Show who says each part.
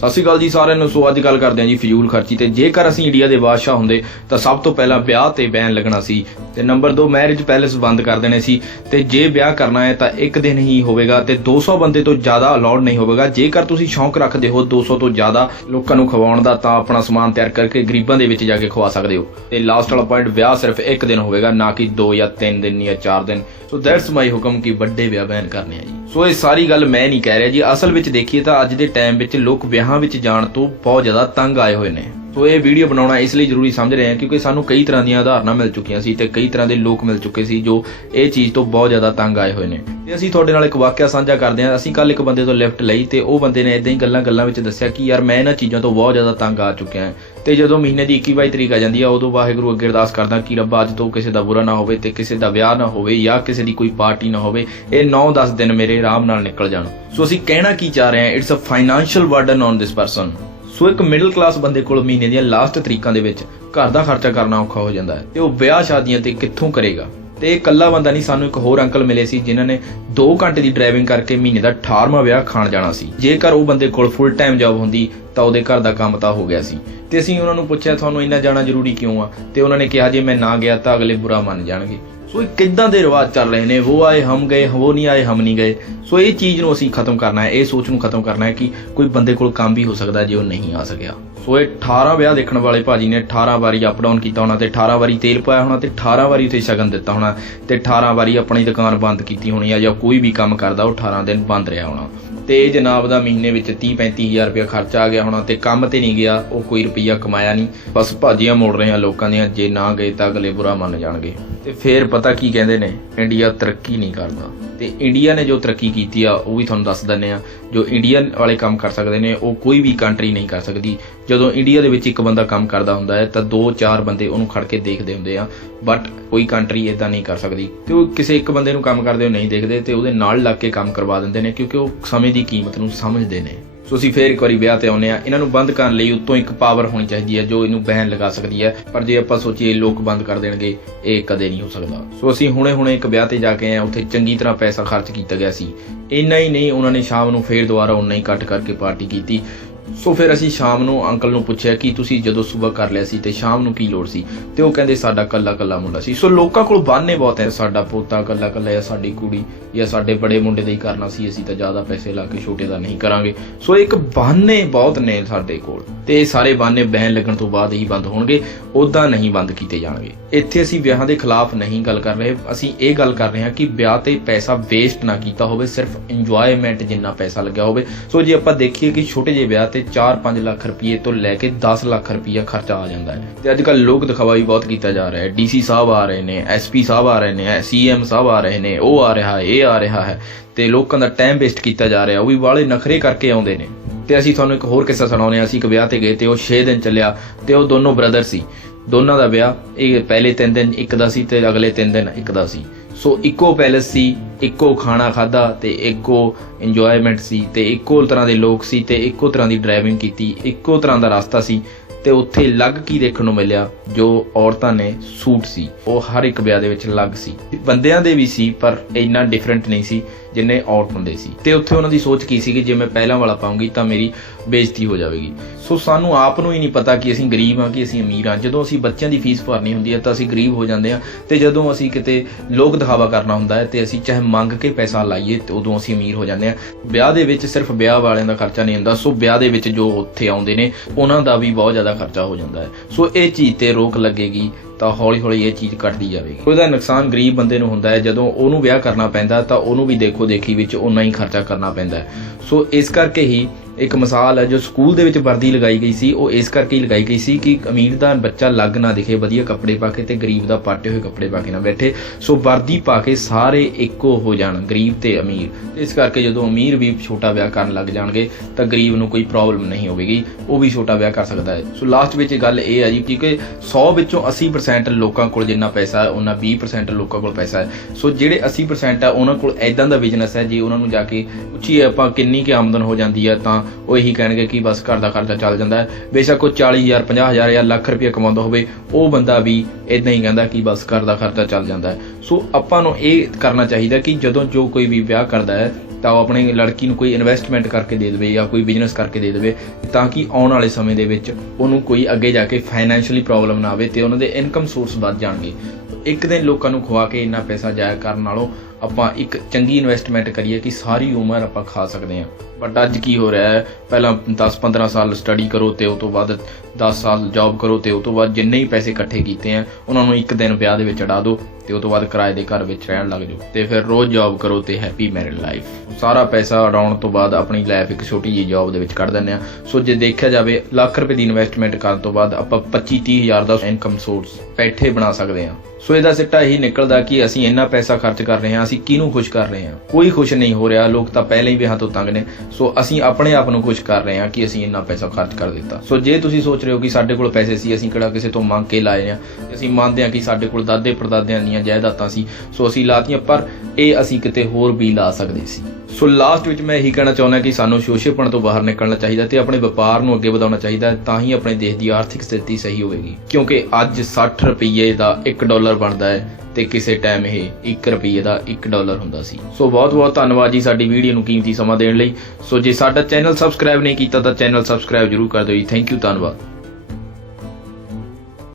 Speaker 1: ਸਤਿ ਸ਼੍ਰੀ ਅਕਾਲ ਜੀ, ਸਾਰਿਆਂ ਨੂੰ। ਸੋ ਅੱਜ ਗੱਲ ਕਰਦੇ ਹਾਂ ਜੀ ਫਿਜ਼ੂਲ ਖਰਚੀ ਤੇ ਜੇਕਰ ਅਸੀਂ ਇੰਡੀਆ ਦੇ ਬਾਦਸ਼ਾਹ ਹੁੰਦੇ ਤਾਂ ਸਭ ਤੋਂ ਪਹਿਲਾਂ ਵਿਆਹ ਤੇ ਬੈਨ ਲੱਗਣਾ ਸੀ। ਤੇ ਨੰਬਰ 2 ਮੈਰਿਜ ਪੈਲੇਸ ਬੰਦ ਕਰ ਦੇਣੇ ਸੀ। ਤੇ ਜੇ ਵਿਆਹ ਕਰਨਾ ਹੈ ਤਾਂ ਇੱਕ ਦਿਨ ਹੀ ਹੋਵੇਗਾ ਤੇ 200 ਬੰਦੇ ਤੋਂ ਜ਼ਿਆਦਾ ਅਲਾਉਡ ਨਹੀਂ ਹੋਵੇਗਾ। ਜੇਕਰ ਤੁਸੀਂ ਸ਼ੌਂਕ ਰੱਖਦੇ ਹੋ 200 ਤੋਂ ਜ਼ਿਆਦਾ ਲੋਕਾਂ ਨੂੰ ਖਵਾਉਣ ਦਾ, ਤਾਂ ਆਪਣਾ ਸਮਾਨ ਤਿਆਰ ਕਰਕੇ ਗਰੀਬਾਂ ਦੇ ਵਿੱਚ ਜਾ ਕੇ ਖਵਾ ਸਕਦੇ ਹੋ। ਤੇ ਲਾਸਟ ਵਾਲਾ ਪੁਆਇੰਟ ਵਿਆਹ ਸਿਰਫ ਇੱਕ ਦਿਨ ਹੋਵੇਗਾ, ਨਾ ਕਿ 2 ਜਾਂ 3 ਦਿਨ ਜਾਂ 4 ਦਿਨ। ਸੋ ਦੈਟਸ ਮਾਈ ਹੁਕਮ ਕਿ ਵੱਡੇ ਵਿਆਹ ਬੈਨ ਕਰਨੇ ਆ ਜੀ। ਸੋ ਇਹ ਸਾਰੀ ਗੱਲ ਮੈਂ ਨਹੀਂ ਕਹਿ ਰਿਹਾ ਜੀ। ਅਸਲ ਵਿੱਚ ਦੇਖੀਏ ਤਾਂ ਅੱਜ ਦੇ ਟਾਈਮ ਵਿੱਚ ਲੋਕ ਵਿਆਹਾਂ ਵਿੱਚ ਜਾਣ ਤੋਂ ਬਹੁਤ ਜ਼ਿਆਦਾ ਤੰਗ ਆਏ ਹੋਏ ਨੇ। ਸੋ ਇਹ ਵੀਡੀਓ ਬਣਾਉਣਾ ਇਸ ਲਈ ਜ਼ਰੂਰੀ ਸਮਝ ਰਹੇ ਹਾਂ ਕਿਉਂਕਿ ਸਾਨੂੰ ਕਈ ਤਰ੍ਹਾਂ ਦੀਆਂ ਉਦਾਹਰਨਾਂ ਮਿਲ ਚੁੱਕੀਆਂ ਸੀ ਤੇ ਕਈ ਤਰ੍ਹਾਂ ਦੇ ਲੋਕ ਮਿਲ ਚੁੱਕੇ ਸੀ ਜੋ ਇਹ ਚੀਜ਼ ਤੋਂ ਬਹੁਤ ਜ਼ਿਆਦਾ ਤੰਗ ਆਏ ਹੋਏ ਨੇ। ਤੇ ਅਸੀਂ ਤੁਹਾਡੇ ਨਾਲ ਇੱਕ ਵਾਕਿਆ ਸਾਂਝਾ ਕਰਦੇ ਹਾਂ। ਅਸੀਂ ਕੱਲ ਇੱਕ ਬੰਦੇ ਤੋਂ ਲਿਫਟ ਲਈ ਤੇ ਉਹ ਬੰਦੇ ਨੇ ਇਦਾਂ ਹੀ ਗੱਲਾਂ-ਗੱਲਾਂ ਵਿੱਚ ਦੱਸਿਆ ਕਿ ਯਾਰ ਮੈਂ ਇਹਨਾਂ ਚੀਜ਼ਾਂ ਤੋਂ ਬਹੁਤ ਜ਼ਿਆਦਾ ਤੰਗ ਆ ਚੁੱਕਿਆ ਹਾਂ। ਤੇ ਜਦੋਂ ਮਹੀਨੇ ਦੀ 21 22 ਤਰੀਕ ਆ ਜਾਂਦੀ ਆ, ਉਦੋਂ ਵਾਹਿਗੁਰੂ ਅੱਗੇ ਅਰਦਾਸ ਕਰਦਾ ਕਿ ਰੱਬਾ ਅੱਜ ਤੋਂ ਕਿਸੇ ਦਾ ਬੁਰਾ ਨਾ ਹੋਵੇ ਤੇ ਕਿਸੇ ਦਾ ਵਿਆਹ ਨਾ ਹੋਵੇ ਜਾਂ ਕਿਸੇ ਦੀ ਕੋਈ ਪਾਰਟੀ ਨਾ ਹੋਵੇ, ਇਹ 9-10 ਦਿਨ ਮੇਰੇ ਆਰਾਮ ਨਾਲ ਨਿਕਲ ਜਾਣ। ਸੋ ਅਸੀਂ ਕਹਿਣਾ ਕੀ ਚਾਹ ਰਹੇ ਹਾਂ it's a financial burden on this person so ਇੱਕ ਮਿਡਲ ਕਲਾਸ ਬੰਦੇ ਕੋਲ ਮਹੀਨੇ ਦੀਆਂ ਲਾਸਟ ਤਰੀਕਾਂ ਦੇ ਵਿੱਚ ਘਰ ਦਾ ਖਰਚਾ ਕਰਨਾ ਔਖਾ ਹੋ ਜਾਂਦਾ ਹੈ ਤੇ ਉਹ ਵਿਆਹ ਸ਼ਾਦੀਆਂ ਤੇ ਕਿੱਥੋਂ ਕਰੇਗਾ? ਤੇ ਇਹ ਇਕੱਲਾ ਬੰਦਾ ਨਹੀਂ, ਸਾਨੂੰ ਇੱਕ ਹੋਰ ਅੰਕਲ ਮਿਲੇ ਸੀ ਜਿਨ੍ਹਾਂ ਨੇ 2 ਘੰਟੇ ਦੀ ਡਰਾਈਵਿੰਗ ਕਰਕੇ ਮਹੀਨੇ ਦਾ 18ਵਾਂ ਵਿਆਹ ਖਾਣ ਜਾਣਾ ਸੀ। ਜੇਕਰ ਉਹ ਬੰਦੇ ਕੋਲ ਫੁੱਲ ਟਾਈਮ ਜੌਬ ਹੁੰਦੀ, ਤਾਂ ਉਹਦੇ ਘਰ ਦਾ ਕੰਮ ਤਾਂ ਹੋ ਗਿਆ ਸੀ। ਤੇ ਅਸੀਂ ਉਹਨਾਂ ਨੂੰ ਪੁੱਛਿਆ, ਤੁਹਾਨੂੰ ਇੰਨਾ ਜਾਣਾ ਜ਼ਰੂਰੀ ਕਿਉਂ ਆ? ਤੇ ਉਹਨਾਂ ਨੇ ਕਿਹਾ, ਜੇ ਮੈਂ ਨਾ ਗਿਆ ਤਾਂ ਅਗਲੇ ਬੁਰਾ ਮੰਨ ਜਾਣਗੇ। ਸੋ ਇਹ ਕਿੱਦਾਂ ਦੇ ਰਿਵਾਜ ਚੱਲ ਰਹੇ ਨੇ? ਉਹ ਆਏ, ਹਮ ਗਏ ਉਹ ਨਹੀਂ ਆਏ, ਹਮ ਨਹੀਂ ਗਏ। ਸੋ ਇਹ ਚੀਜ਼ ਨੂੰ ਅਸੀਂ ਖਤਮ ਕਰਨਾ ਹੈ, ਇਹ ਸੋਚ ਨੂੰ ਖਤਮ ਕਰਨਾ ਹੈ ਕਿ ਕੋਈ ਬੰਦੇ ਕੋਲ ਕੰਮ ਵੀ ਹੋ ਸਕਦਾ ਜੇ ਉਹ ਨਹੀਂ ਆ ਸਕਿਆ। ਸੋ ਇਹ 18 ਵਿਆਹ ਦੇਖਣ ਵਾਲੇ ਭਾਜੀ ਨੇ 18 ਵਾਰੀ ਅਪ ਡਾਊਨ ਕੀਤਾ ਹੋਣਾ ਤੇ 18 ਵਾਰੀ ਤੇਲ ਪਾਇਆ ਹੋਣਾ ਤੇ 18 ਵਾਰੀ ਉੱਥੇ ਸ਼ਗਨ ਦਿੱਤਾ ਹੋਣਾ ਤੇ 18 ਵਾਰੀ ਆਪਣੀ ਦੁਕਾਨ ਬੰਦ ਕੀਤੀ ਹੋਣੀ ਆ ਜਾਂ ਕੋਈ ਵੀ ਕੰਮ ਕਰਦਾ, ਉਹ 18 ਦਿਨ ਬੰਦ ਰਿਹਾ ਹੋਣਾ। ਤੇ ਜਨਾਬ ਦਾ ਮਹੀਨੇ ਵਿੱਚ 30 35000 ਰੁਪਇਆ ਖਰਚਾ ਆ ਗਿਆ ਹੋਣਾ ਤੇ ਕੰਮ ਤੇ ਨਹੀਂ ਗਿਆ, ਉਹ ਕੋਈ ਰੁਪਈਆ ਕਮਾਇਆ ਨਹੀਂ। ਬਸ ਭਾਜੀਆਂ ਮੋੜ ਰਹੇ ਆ ਲੋਕਾਂ ਦੀਆਂ, ਜੇ ਨਾ ਗਏ ਤਾਂ ਅਗਲੇ ਬੁਰਾ ਮੰਨ ਜਾਣਗੇ। ਤੇ ਫੇਰ ਪਤਾ ਕੀ ਕਹਿੰਦੇ ਨੇ, ਇੰਡੀਆ ਤਰੱਕੀ ਨਹੀਂ ਕਰਦਾ। ਤੇ ਇੰਡੀਆ ਨੇ ਜੋ ਤਰੱਕੀ ਕੀਤੀ ਆ, ਉਹ ਵੀ ਤੁਹਾਨੂੰ ਦੱਸ ਦਿੰਨੇ ਆ, ਜੋ ਇੰਡੀਅਨ ਵਾਲੇ ਕੰਮ ਕਰ ਸਕਦੇ ਨੇ, ਉਹ ਕੋਈ ਵੀ ਕੰਟਰੀ ਨਹੀਂ ਕਰ ਸਕਦੀ। ਜਦੋਂ ਇੰਡੀਆ ਦੇ ਵਿੱਚ ਇੱਕ ਬੰਦਾ ਕੰਮ ਕਰਦਾ ਹੁੰਦਾ ਹੈ, ਤਾਂ 2-4 ਬੰਦੇ ਉਹਨੂੰ ਖੜ ਕੇ ਦੇਖਦੇ ਹੁੰਦੇ ਆ, ਬਟ ਕੋਈ ਕੰਟਰੀ ਇਦਾਂ ਨਹੀਂ ਕਰ ਸਕਦੀ। ਤੇ ਉਹ ਕਿਸੇ ਇੱਕ ਬੰਦੇ ਨੂੰ ਕੰਮ ਕਰਦੇ ਹੋ ਨਹੀਂ ਦੇਖਦੇ, ਤੇ ਉਹਦੇ ਨਾਲ ਲੱਗ ਕੇ ਕੰਮ ਕਰਵਾ ਦਿੰਦੇ ਨੇ, ਕਿਉਂਕਿ ਉਹ ਸਮੇਂ ਦੀ ਕੀਮਤ ਨੂੰ ਸਮਝਦੇ ਨੇ। ਸੋ ਅਸੀਂ ਫੇਰ ਇੱਕ ਵਾਰੀ ਵਿਆਹ ਤੇ ਆਉਨੇ ਆ ਇਹਨਾਂ ਨੂੰ ਬੰਦ ਕਰਨ ਲਈ ਉੱਤੋਂ ਇੱਕ ਪਾਵਰ ਹੋਣੀ ਚਾਹੀਦੀ ਹੈ ਜੋ ਇਹਨੂੰ ਬੈਨ ਲਗਾ ਸਕਦੀ ਹੈ। ਪਰ ਜੇ ਆਪਾਂ ਸੋਚੀਏ ਲੋਕ ਬੰਦ ਕਰ ਦੇਣਗੇ ਇਹ ਕਦੇ ਨਹੀਂ ਹੋ ਸਕਦਾ। ਸੋ ਅਸੀਂ ਹੁਣੇ-ਹੁਣੇ ਇੱਕ ਵਿਆਹ ਤੇ ਜਾ ਕੇ ਆਏ ਹਾਂ, ਉੱਥੇ ਚੰਗੀ ਤਰ੍ਹਾਂ ਪੈਸਾ ਖਰਚ ਕੀਤਾ ਗਿਆ ਸੀ। ਇੰਨਾ ਹੀ ਨਹੀਂ ਉਹਨਾਂ ਨੇ ਸ਼ਾਮ ਨੂੰ ਫੇਰ ਦੁਬਾਰਾ ਉਨਾ ਹੀ ਕੱਟ ਕਰਕੇ ਪਾਰਟੀ ਕੀਤੀ। ਸੋ ਫਿਰ ਅਸੀਂ ਸ਼ਾਮ ਨੂੰ ਅੰਕਲ ਨੂੰ ਪੁੱਛਿਆ ਕਿ ਤੁਸੀਂ ਜਦੋਂ ਸਵੇਰ ਕਰ ਲਿਆ ਸੀ ਤੇ ਸ਼ਾਮ ਨੂੰ ਕੀ ਲੋੜ ਸੀ? ਤੇ ਉਹ ਕਹਿੰਦੇ ਸਾਡਾ ਕੱਲਾ ਕੱਲਾ ਮੁੰਡਾ ਸੀ। ਸੋ ਲੋਕਾਂ ਕੋਲ ਬਹਾਨੇ ਬਹੁਤ ਹੈ, ਸਾਡਾ ਪੋਤਾ ਕੱਲਾ ਕੱਲਾ ਜਾਂ ਸਾਡੀ ਕੁੜੀ ਜਾਂ ਸਾਡੇ ਬੜੇ ਮੁੰਡੇ ਦਾ ਹੀ ਕਰਨਾ ਸੀ, ਅਸੀਂ ਤਾਂ ਜ਼ਿਆਦਾ ਪੈਸੇ ਲਾ ਕੇ ਛੋਟੇ ਦਾ ਨਹੀਂ ਕਰਾਂਗੇ। ਸੋ ਇੱਕ ਬਹਾਨੇ ਬਹੁਤ ਨੇ ਸਾਡੇ ਕੋਲ ਤੇ ਇਹ ਸਾਰੇ ਬਹਾਨੇ ਬਹਿਣ ਲੱਗਣ ਤੋਂ ਬਾਅਦ ਹੀ ਬੰਦ ਹੋਣਗੇ ਉਦਾਂ ਨਹੀਂ ਬੰਦ ਕੀਤੇ ਜਾਣਗੇ। ਇੱਥੇ ਅਸੀਂ ਵਿਆਹਾਂ ਦੇ ਖਿਲਾਫ ਨਹੀਂ ਗੱਲ ਕਰ ਰਹੇ, ਅਸੀਂ ਇਹ ਗੱਲ ਕਰ ਰਹੇ ਹਾਂ ਕਿ ਵਿਆਹ ਤੇ ਪੈਸਾ ਵੇਸਟ ਨਾ ਕੀਤਾ ਹੋਵੇ, ਸਿਰਫ ਇੰਜੋਇਮੈਂਟ ਜਿੰਨਾ ਪੈਸਾ ਲੱਗਿਆ ਹੋਵੇ। ਸੋ ਜੇ ਆਪਾਂ ਦੇਖੀਏ ਕਿ ਛੋਟੇ ਜਿਹੇ ਵਿਆਹ ਤੇ 4-5 ਲੱਖ ਰੁਪਏ ਤੋਂ ਲੈ ਕੇ 10 ਲੱਖ ਰੁਪਏ ਖਰਚਾ ਆ ਜਾਂਦਾ ਹੈ। ਤੇ ਅੱਜ ਕੱਲ ਲੋਕ ਦਿਖਾਵਾ ਵੀ ਬਹੁਤ ਕੀਤਾ ਜਾ ਰਿਹਾ ਹੈ। ਡੀਸੀ ਸਾਹਿਬ ਆ ਰਹੇ ਨੇ ਐਸਪੀ ਸਾਹਿਬ ਆ ਰਹੇ ਨੇ ਸੀਐਮ ਸਾਹਿਬ ਆ ਰਹੇ ਨੇ, ਉਹ ਆ ਰਿਹਾ ਇਹ ਆ ਰਿਹਾ ਹੈ। ਤੇ ਲੋਕਾਂ ਦਾ ਟਾਈਮ ਵੇਸਟ ਕੀਤਾ ਜਾ ਰਿਹਾ, ਉਹ ਵੀ ਵਾਲੇ ਨਖਰੇ ਕਰਕੇ ਆਉਂਦੇ ਨੇ। ਤੇ ਅਸੀਂ ਤੁਹਾਨੂੰ ਇੱਕ ਹੋਰ ਕਿੱਸਾ ਸੁਣਾਉਂਦੇ ਹਾਂ। ਅਸੀਂ ਇੱਕ ਵਿਆਹ ਤੇ ਗਏ ਤੇ ਉਹ 6 ਦਿਨ ਚੱਲਿਆ ਤੇ ਉਹ ਦੋਨੋਂ ਬ੍ਰਦਰ ਸੀ। ਦੋਨਾਂ ਦਾ ਵਿਆਹ, ਇਹ ਪਹਿਲੇ 3 ਦਿਨ ਇੱਕ ਦਾ ਸੀ ਤੇ ਅਗਲੇ 3 ਦਿਨ ਇੱਕ ਦਾ ਸੀ। ਸੋ ਇੱਕੋ ਪੈਲਸ ਸੀ, ਇੱਕੋ ਖਾਣਾ ਖਾਦਾ ਤੇ ਇੱਕੋ ਇੰਜੋਇਮੈਂਟ ਸੀ ਤੇ ਇੱਕੋ ਤਰ੍ਹਾਂ ਦੇ ਲੋਕ ਸੀ ਤੇ ਇੱਕੋ ਤਰ੍ਹਾਂ ਦੀ ਡਰਾਈਵਿੰਗ ਕੀਤੀ, ਇੱਕੋ ਤਰ੍ਹਾਂ ਦਾ ਰਸਤਾ ਸੀ ਤੇ ਉੱਥੇ ਲੱਗ ਕੀ ਦੇਖਣ ਨੂੰ ਮਿਲਿਆ, ਜੋ ਔਰਤਾਂ ਨੇ ਸੂਟ ਸੀ। ਉਹ ਹਰ ਇੱਕ ਵਿਆਹ ਦੇ ਵਿੱਚ ਲੱਗ ਸੀ। ਬੰਦਿਆਂ ਦੇ ਵੀ ਸੀ, ਪਰ ਇੰਨਾ ਡਿਫਰੈਂਟ ਨਹੀਂ ਸੀ ਜਿੰਨੇ ਔਰਤ ਹੁੰਦੇ ਸੀ। ਤੇ ਉੱਥੇ ਉਹਨਾਂ ਦੀ ਸੋਚ ਕੀ ਸੀ ਕਿ ਜੇ ਮੈਂ ਪਹਿਲਾਂ ਵਾਲਾ ਪਾਉਂਗੀ ਤਾਂ ਮੇਰੀ ਬੇਇੱਜ਼ਤੀ ਹੋ ਜਾਵੇਗੀ। ਸੋ ਸਾਨੂੰ ਆਪ ਨੂੰ ਹੀ ਨਹੀਂ ਪਤਾ ਕਿ ਅਸੀਂ ਗਰੀਬ ਹਾਂ, ਕਿ ਅਸੀਂ ਅਮੀਰ ਹਾਂ। ਜਦੋਂ ਅਸੀਂ ਬੱਚਿਆਂ ਦੀ ਫੀਸ ਭਰਨੀ ਹੁੰਦੀ ਹੈ ਤਾਂ ਅਸੀਂ ਗਰੀਬ ਹੋ ਜਾਂਦੇ ਹਾਂ ਤੇ ਜਦੋਂ ਅਸੀਂ ਕਿਤੇ ਲੋਕ ਦਿਖਾਵਾ ਕਰਨਾ ਹੁੰਦਾ ਹੈ ਤੇ ਅਸੀਂ ਚਾਹੇ ਮੰਗ ਕੇ ਪੈਸਾ ਲਾਈਏ ਤੇ ਉਦੋਂ ਅਸੀਂ ਅਮੀਰ ਹੋ ਜਾਂਦੇ ਆ ਵਿਆਹ ਦੇ ਵਿੱਚ ਸਿਰਫ ਵਿਆਹ ਵਾਲਿਆਂ ਦਾ ਖਰਚਾ ਨਹੀਂ ਹੁੰਦਾ। ਸੋ ਵਿਆਹ ਦੇ ਵਿੱਚ ਜੋ ਉੱਥੇ ਆਉਂਦੇ ਨੇ, ਉਹਨਾਂ ਦਾ ਵੀ ਬਹੁਤ ਜ਼ਿਆਦਾ ਖਰਚਾ ਹੋ ਜਾਂਦਾ ਹੈ। ਸੋ ਇਹ ਚੀਜ਼ ਤੇ ਰੋਕ ਲੱਗੇਗੀ ਤਾਂ ਹੌਲੀ ਹੌਲੀ ਇਹ ਚੀਜ਼ ਘਟਦੀ ਜਾਵੇਗੀ। ਉਹਦਾ ਨੁਕਸਾਨ ਗਰੀਬ ਬੰਦੇ ਨੂੰ ਹੁੰਦਾ ਹੈ। ਜਦੋਂ ਉਹਨੂੰ ਵਿਆਹ ਕਰਨਾ ਪੈਂਦਾ ਤਾਂ ਉਹਨੂੰ ਵੀ ਦੇਖੋ ਦੇਖੀ ਵਿੱਚ ਉਨਾ ਹੀ ਖਰਚਾ ਕਰਨਾ ਪੈਂਦਾ ਸੋ ਇਸ ਕਰਕੇ ਹੀ ਇੱਕ ਮਿਸਾਲ ਹੈ, ਜੋ ਸਕੂਲ ਦੇ ਵਿੱਚ ਵਰਦੀ ਲਗਾਈ ਗਈ ਸੀ, ਉਹ ਇਸ ਕਰਕੇ ਹੀ ਲਗਾਈ ਗਈ ਸੀ ਕਿ ਅਮੀਰ ਦਾ ਬੱਚਾ ਲੱਗ ਨਾ ਦਿਖੇ, ਵਧੀਆ ਕੱਪੜੇ ਪਾ ਕੇ ਤੇ ਗਰੀਬ ਦਾ ਪਾਟੇ ਹੋਏ ਕੱਪੜੇ ਪਾ ਕੇ ਨਾ ਬੈਠੇ। ਸੋ ਵਰਦੀ ਪਾ ਕੇ ਸਾਰੇ ਇੱਕੋ ਹੋ ਜਾਣ, ਗਰੀਬ ਤੇ ਅਮੀਰ। ਇਸ ਕਰਕੇ ਜਦੋਂ ਅਮੀਰ ਵੀ ਛੋਟਾ ਵਿਆਹ ਕਰਨ ਲੱਗ ਜਾਣਗੇ, ਤਾਂ ਗਰੀਬ ਨੂੰ ਕੋਈ ਪ੍ਰੋਬਲਮ ਨਹੀਂ ਹੋਵੇਗੀ। ਉਹ ਵੀ ਛੋਟਾ ਵਿਆਹ ਕਰ ਸਕਦਾ ਹੈ। ਸੋ ਲਾਸਟ ਵਿੱਚ ਗੱਲ ਇਹ ਆ ਜੀ, ਕਿਉਂਕਿ 100 ਵਿੱਚੋਂ 80% ਲੋਕਾਂ ਕੋਲ ਜਿੰਨਾ ਪੈਸਾ ਹੈ, ਉਹਨਾਂ 20% ਲੋਕਾਂ ਕੋਲ ਪੈਸਾ ਹੈ। ਸੋ ਜਿਹੜੇ 80% ਆ, ਉਹਨਾਂ ਕੋਲ ਐਦਾਂ ਦਾ ਬਿਜ਼ਨਸ ਹੈ, ਜੇ ਉਹਨਾਂ ਨੂੰ ਜਾ ਕੇ ਉੱਚੀ ਆਪਾਂ ਕਿੰਨੀ ਕਿ ਆਮਦਨ ਹੋ ਜਾਂਦੀ ਹੈ, ਤਾਂ ਉਹ ਇਹੀ ਕਹਿਣਗੇ ਕਿ ਬਸ ਘਰ ਦਾ ਖਰਚਾ ਚੱਲ ਜਾਂਦਾ ਹੈ। ਬੇਸ਼ੱਕ ਉਹ 40000 50000 ਜਾਂ ਲੱਖ ਰੁਪਏ ਕਮਾਉਂਦਾ ਹੋਵੇ, ਉਹ ਬੰਦਾ ਵੀ ਇਦਾਂ ਹੀ ਕਹਿੰਦਾ ਕਿ ਬਸ ਘਰ ਦਾ ਖਰਚਾ ਚੱਲ ਜਾਂਦਾ ਹੈ। ਸੋ ਆਪਾਂ ਨੂੰ ਇਹ ਕਰਨਾ ਚਾਹੀਦਾ ਕਿ ਜਦੋਂ ਜੋ ਕੋਈ ਵੀ ਵਿਆਹ ਕਰਦਾ ਹੈ, ਤਾਂ ਉਹ ਆਪਣੀ ਲੜਕੀ ਨੂੰ ਕੋਈ ਇਨਵੈਸਟਮੈਂਟ ਕਰਕੇ ਦੇ ਦੇਵੇ ਜਾਂ ਕੋਈ ਬਿਜ਼ਨਸ ਕਰਕੇ ਦੇ ਦੇਵੇ, ਤਾਂ ਕਿ ਆਉਣ ਵਾਲੇ ਸਮੇਂ ਦੇ ਵਿੱਚ ਉਹਨੂੰ ਕੋਈ ਅੱਗੇ ਜਾ ਕੇ ਫਾਈਨੈਂਸ਼ੀਅਲੀ ਪ੍ਰੋਬਲਮ ਨਾ ਆਵੇ ਤੇ ਉਹਨਾਂ ਦੇ ਇਨਕਮ ਸੋਰਸ ਵੱਧ ਜਾਣਗੇ। ਇੱਕ ਦਿਨ ਲੋਕਾਂ ਨੂੰ ਖਵਾ ਕੇ ਇੰਨਾ ਪੈਸਾ ਜਾਇਆ ਕਰਨ ਨਾਲੋਂ ਆਪਾਂ ਇੱਕ ਚੰਗੀ ਇਨਵੈਸਟਮੈਂਟ ਕਰੀਏ ਕਿ ਸਾਰੀ ਉਮਰ ਆਪਾਂ ਖਾ ਸਕਦੇ ਹਾਂ। ਬਟ ਅੱਜ ਕੀ ਹੋ ਰਿਹਾ ਹੈ? ਪਹਿਲਾਂ 10-15 ਸਾਲ ਸਟੱਡੀ ਕਰੋ ਤੇ ਉਸ ਤੋਂ ਬਾਅਦ 10 ਸਾਲ ਜੌਬ ਕਰੋ ਤੇ ਉਸ ਤੋਂ ਬਾਅਦ ਜਿੰਨੇ ਹੀ ਪੈਸੇ ਇਕੱਠੇ ਕੀਤੇ ਆ ਉਹਨਾਂ ਨੂੰ ਇੱਕ ਦਿਨ ਵਿਆਹ ਦੇ ਵਿੱਚ ਅੜਾ ਦਿਓ ਤੇ ਉਸ ਤੋਂ ਬਾਅਦ ਕਿਰਾਏ ਦੇ ਘਰ ਵਿੱਚ ਰਹਿਣ ਲੱਗ ਜਾਓ। ਤੇ ਫਿਰ ਰੋਜ਼ ਜੌਬ ਕਰੋ ਤੇ ਹੈਪੀ ਮੈਰਿਡ ਲਾਈਫ ਸਾਰਾ ਪੈਸਾ ਉਡਾਉਣ ਤੋਂ ਬਾਅਦ ਆਪਣੀ ਲਾਈਫ ਇੱਕ ਛੋਟੀ ਜਿਹੀ ਜੌਬ ਦੇ ਵਿੱਚ ਕੱਢ ਦਿੰਦੇ ਆ ਸੋ ਜੇ ਦੇਖਿਆ ਜਾਵੇ, ਲੱਖ ਰੁਪਏ ਦੀ ਇਨਵੈਸਟਮੈਂਟ ਕਰਨ ਤੋਂ ਬਾਅਦ ਆਪਾਂ 25-30 ਹਜ਼ਾਰ ਦਾ ਇਨਕਮ ਸੋਰਸ ਬੈਠੇ ਬਣਾ ਸਕਦੇ ਆ ਸੋ ਇਹਦਾ ਸਿੱਟਾ ਇਹੀ ਨਿਕਲਦਾ ਕਿ ਅਸੀਂ ਇੰਨਾ ਪੈਸਾ ਖਰਚ ਕਰ ਰਹੇ ਹਾਂ, ਅਸੀਂ ਕਿਹਨੂੰ ਖੁਸ਼ ਕਰ ਰਹੇ ਹਾਂ? ਕੋਈ ਖੁਸ਼ ਨਹੀਂ ਹੋ ਰਿਹਾ, ਲੋਕ ਤਾਂ ਪਹਿਲਾਂ ਹੀ ਵਿਆਹ ਤੋਂ ਤੰਗ ਨੇ। ਸੋ ਅਸੀਂ ਆਪਣੇ ਆਪ ਨੂੰ ਖੁਸ਼ ਕਰ ਰਹੇ ਹਾਂ ਕਿ ਅਸੀਂ ਇੰਨਾ ਪੈਸਾ ਖਰਚ ਕਰ ਦਿੱਤਾ। ਸੋ ਜੇ ਤੁਸੀਂ ਸੋਚ ਰਹੇ ਹੋ ਕਿ ਸਾਡੇ ਕੋਲ ਪੈਸੇ ਸੀ ਅਸੀਂ ਕਿਹੜਾ ਕਿਸੇ ਤੋਂ ਮੰਗ ਕੇ ਲਾਏ ਆ ਅਸੀਂ ਮੰਨਦੇ ਹਾਂ ਕਿ ਸਾਡੇ ਕੋਲ ਦਾਦੇ ਪੜਦਾਦਿਆਂ ਦੀਆਂ ਜਾਇਦਾਦਾਂ ਸੀ ਸੋ ਅਸੀਂ ਲਾਤੀਆਂ ਪਰ ਇਹ ਅਸੀਂ ਕਿਤੇ ਹੋਰ ਵੀ ਲਾ ਸਕਦੇ ਸੀ। ਸੋ ਲਾਸਟ ਵਿੱਚ ਮੈਂ ਇਹੀ ਕਹਿਣਾ ਚਾਹੁੰਦਾ ਕਿ ਸਾਨੂੰ ਸ਼ੋਸ਼ੇਪਣ ਤੋਂ ਬਾਹਰ ਨਿਕਲਣਾ ਚਾਹੀਦਾ ਤੇ ਆਪਣੇ ਵਪਾਰ ਨੂੰ ਅੱਗੇ ਵਧਾਉਣਾ ਚਾਹੀਦਾ ਹੈ, ਤਾਂ ਹੀ ਆਪਣੇ ਦੇਸ਼ ਦੀ ਆਰਥਿਕ ਸਥਿਤੀ ਸਹੀ ਹੋਵੇਗੀ। ਕਿਉਂਕਿ ਅੱਜ 60 ਰੁਪਏ ਦਾ 1 ਡਾਲਰ ਬਣਦਾ ਹੈ ਤੇ ਕਿਸੇ ਟਾਈਮ ਇਹ 1 ਰੁਪਏ ਦਾ 1 ਡਾਲਰ ਹੁੰਦਾ ਸੀ। ਸੋ ਬਹੁਤ ਬਹੁਤ ਧੰਨਵਾਦ ਜੀ ਸਾਡੀ ਵੀਡੀਓ ਨੂੰ ਕੀਮਤੀ ਸਮਾਂ ਦੇਣ ਲਈ। ਸੋ ਜੇ ਸਾਡਾ ਚੈਨਲ ਸਬਸਕ੍ਰਾਈਬ ਨਹੀਂ ਕੀਤਾ ਤਾਂ ਚੈਨਲ ਸਬਸਕ੍ਰਾਈਬ ਜਰੂਰ ਕਰ ਦਿਓ ਜੀ। ਥੈਂਕ ਯੂ ਧੰਨਵਾਦ।